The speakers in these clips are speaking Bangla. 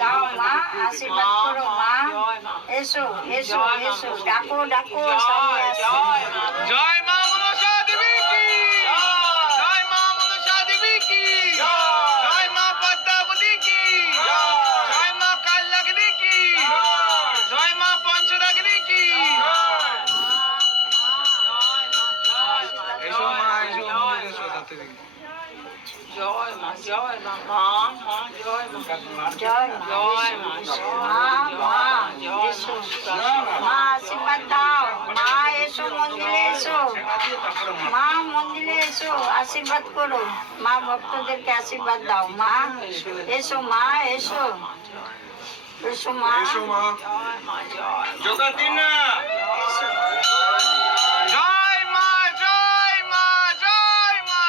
যাও মা, আশীর্বাদ করো মা। এসো এসো এসো, ডাকো ডাকো, সামনে আসো। জয় মা মনসা দেবী কি, জয় মা মনসা দেবী কি, জয় মা পদ্মাবতী কি, জয় মা কালনাগিনী কি, জয় মা পঞ্চরাগিনী কি। এসো মা, এসো এসো তাড়াতাড়ি। জয় মা, জয় মা, মা মা, জয় মা, জয় মা, জয় মা, মা মা এসো, মা আশীর্বাদ দাও মা। এসো মন্দিরে এসো মা, মন্দিরে এসো, আশীর্বাদ করো মা, ভক্তদেরকে আশীর্বাদ দাও মা। এসো মা, এসো এসো মা, এসো মা, এসো। জয় মা, জয় মা, জয় মা,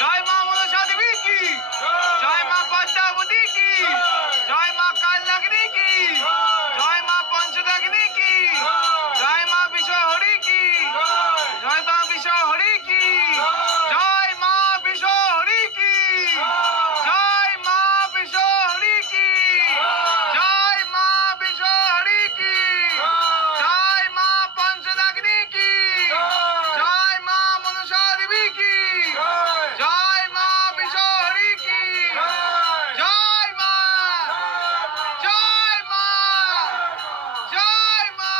জয় মা মনসা দেবী কি, জয় মা পদ্মাবতী কি, জয় মা কালনাগিনী কি, জয় মা পঞ্চরাগিনী কি, জয় মা বিশ্বহরি কি, জয় মা বিশ্বহরি কি, জয় মা বিশ্বহরি কি, জয় মা বিশ্বহরি কি, জয় মা বিশ্বহরি কি, জয় মা পঞ্চরাগিনী কি, জয় মা মনসা দেবী কি, জয় মা বিশ্বহরি কি, জয় মা, জয় মা, জয় মা।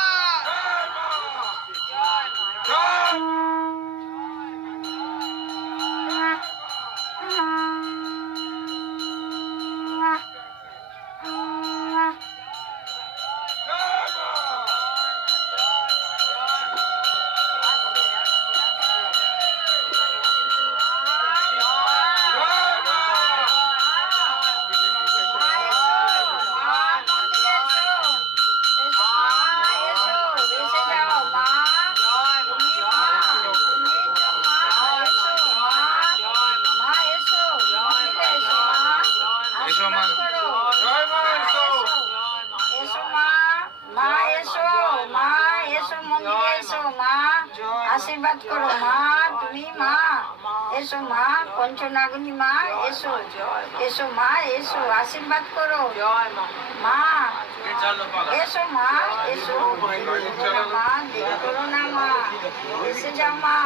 এসো মা, জয় মা, এসো এসো মা, মা এসো মা, এসো মন্দিরে এসো মা, আশীর্বাদ করো মা। তুমি মা, এসো মা, পঞ্চনাগিনী মা, এসো এসো মা, এসো আশীর্বাদ করো মা। এসো মা, এসো মা, দেরি করো না মা, এসে যাও মা।